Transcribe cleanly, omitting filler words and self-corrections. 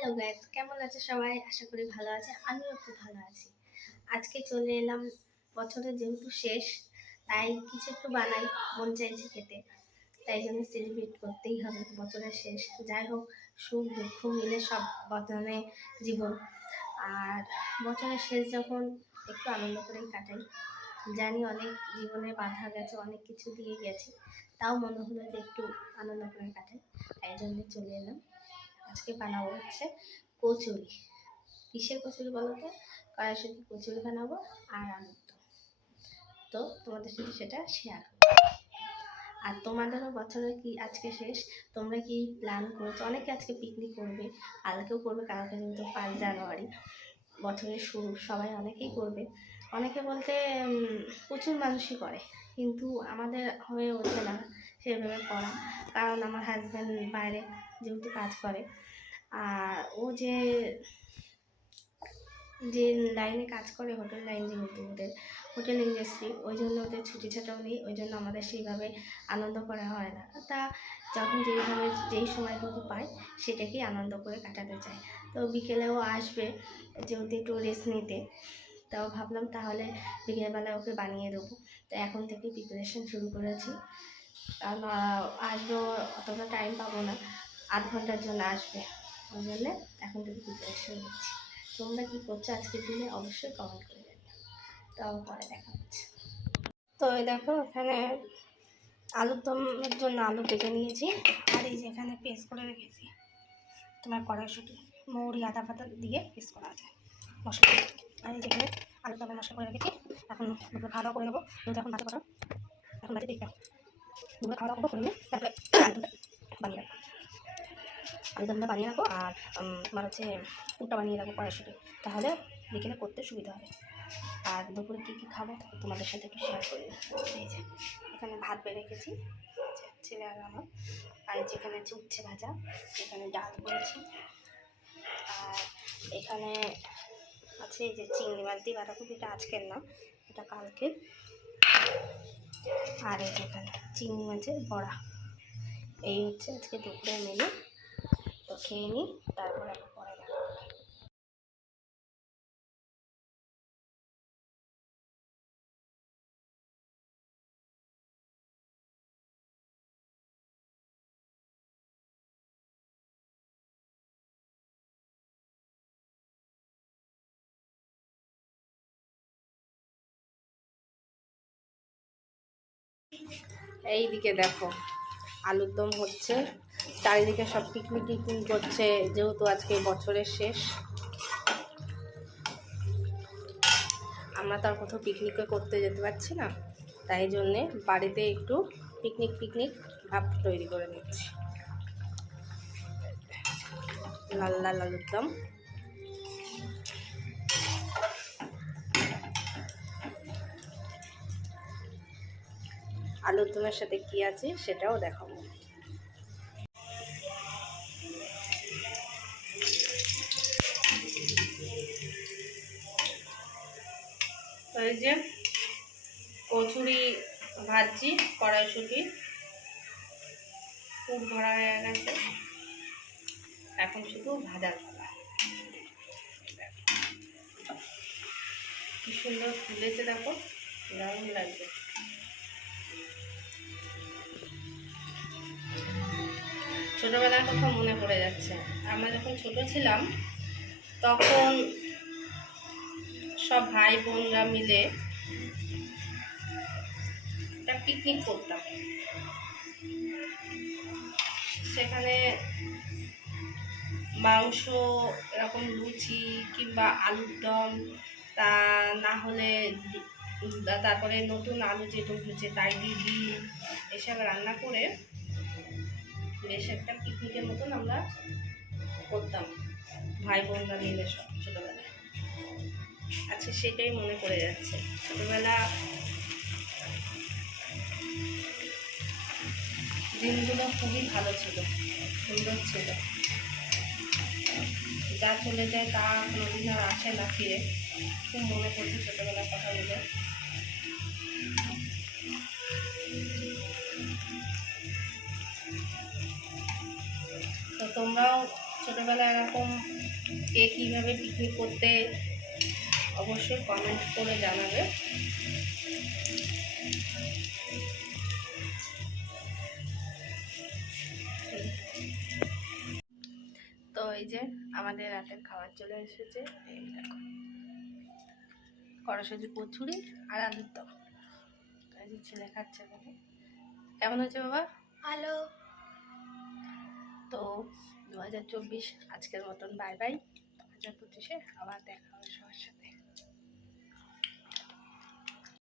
Hello guys, কেমন আছে সবাই? আশা করি ভালো আছে। আমিও খুব ভালো আছি। আজকে চলে এলাম, বছরের যেহেতু শেষ, তাই কিছু একটু বানাই, মন চাইছে খেতে। তাই জন্য সেলিব্রেট করতেই হবে, বছরের শেষ। যাই হোক, সুখ দুঃখ মিলে সব বছরে জীবন। আর বছরের শেষ যখন, একটু আনন্দ করেই কাটাই। জানি অনেক জীবনে বাধা গেছে, অনেক কিছু দিয়ে গেছি, তাও মনে হলো যে একটু আনন্দ করে কাটাই। তাই জন্য চলে এলাম। আজকে বানাবো হচ্ছে কচুরি। কিসের কচুরি বলো তো? কড়াইশুঁটি কচুরি বানাবো আর আলুর দম। তো তোমাদের সাথে সেটা শেয়ার করবো। আর তোমাদেরও বছরের কি আজকে শেষ, তোমরা কি প্ল্যান করেছো? অনেকে আজকে পিকনিক করবে, কালকেও করবে, কালকে যেহেতু 1 জানুয়ারি, বছরের শুরু, সবাই অনেকেই করবে। অনেকে বলতে প্রচুর মানুষই করে, কিন্তু আমাদের হয়ে ওঠে না সেভাবে করা। কারণ আমার হাজব্যান্ড বাইরে যেহেতু কাজ করে, আর ও যে যে লাইনে কাজ করে, হোটেল লাইন, যেহেতু ওদের হোটেল ইন্ডাস্ট্রি, ওই জন্য ওদের ছুটি ছাটাও নেই, ওই জন্য আমাদের সেইভাবে আনন্দ করা হয় না। তা যখন যেইভাবে যেই সময়টুকু পায় সেটাকেই আনন্দ করে কাটাতে চায়। তো বিকেলেও আসবে, যেহেতু একটু রেস্ট নিতে, তাও ভাবলাম তাহলে বিকেলবেলা ওকে বানিয়ে দেবো। তো এখন থেকে প্রিপারেশন শুরু করেছি, কারণ আসবো, অতটা টাইম পাবো না, 8 ঘন্টার জন্য আসবে, ওই জন্যে এখন থেকে প্রিপারেশন নিচ্ছি। তোমরা কী করছো আজকের দিনে অবশ্যই কমেন্ট করে জানিও। তো আবার পরে দেখা হচ্ছে। তো এই দেখো, এখানে আলুর দমের জন্য আলু কেটে নিয়েছি, আর এই যে এখানে পেস্ট করে রেখেছি তোমার কড়াইশুঁটি, মৌরি, আদা ফাদা দিয়ে পেস্ট করা আছে মশলা। আর এই যেখানে আলুর দমের মশলা করে রেখেছি। এখন দুপুরে খাওয়া দাওয়া করে নেবো, যেহেতু এখন বাজে কটা, এখন বাজে দেখতে দুপুরে খাওয়া দাওয়া করে নিয়ে তারপরে আলুটা বানিয়ে রাখবো। আলুদমটা বানিয়ে রাখবো, আর তোমার হচ্ছে পুরটা বানিয়ে রাখবো কড়াইশুঁটি, তাহলে বিকেলে করতে সুবিধা হবে। আর দুপুরে কী কী খাবো তোমাদের সাথে একটু শেয়ার করে দিই। এই যে এখানে ভাত বেড়ে রেখেছি, ছেলে আর আমার। আর যেখানে হচ্ছে উচ্ছে ভাজা, এখানে ডাল করেছি, আর এখানে আছে এই যে চিংড়ি মাছ দিয়ে বাঁধাকপিটা আজকের না, এটা কালকের। আর এই যেখানে চিংড়ি মাছের বড়া। এই হচ্ছে আজকে দুপুরের মেনু। তো খেয়ে নিই, তারপরে আবার পরে দেখা হবে। এইদিকে দেখো, আলুর দম হচ্ছে, চারিদিকে সব পিকনিক টিকনিক করছে, যেহেতু আজকে বছরের শেষ। আমরা তো আর কোথাও পিকনিকে করতে যেতে পারছি না, তাই জন্যে বাড়িতে একটু পিকনিক পিকনিক ভাব তৈরি করে নিচ্ছি। লাল লাল আলুর দম, আলুর দমের সাথে কি আছে সেটাও দেখাবো। এই যে কচুরি ভাজছি, কড়াইশুঁটি পুর ভরা হয়ে গেছে, এখন শুধু ভাজার পালা। কি সুন্দর ফুলেছে দেখো, দারুণ লাগবে। ছোটবেলার কথা মনে পড়ে যাচ্ছে। আমরা যখন ছোট ছিলাম, তখন সব ভাই বোনরা মিলে একটা পিকনিক করতাম। সেখানে মাংস, এরকম লুচি কিংবা আলুর দম, তা না হলে তারপরে নতুন আলু যেটা উঠেছে তাই দিয়ে ডিম, এসব রান্না করে বেশ একটা পিকনিকের মতন আমরা করতাম ভাই বোনরা মিলে সব ছোটোবেলায়। আচ্ছা, সেটাই মনে পড়ে যাচ্ছে। ছোটোবেলা দিনগুলো খুবই ভালো ছিল, সুন্দর ছিল। যা চলে যায় তা কোনোদিন আর আসে না ফিরে। খুব মনে পড়ছে ছোটোবেলার কথাগুলো। তো তোমরাও ছোটোবেলায় এরকম কে কীভাবে পিকনিক করতে অবশ্যই কমেন্ট করে জানাবে। তো এই যে আমাদের রাতের খাবার চলে এসেছে, এই দেখো কড়াইশুঁটি কচুরি আর আলুর দম। এই যে ছেলে খাচ্ছে এখানে। কেমন হয়েছে বাবা? ভালো। তো 2024 আজকের মতন বাই বাই। 2025-এ আবার দেখা হবে সবার সাথে।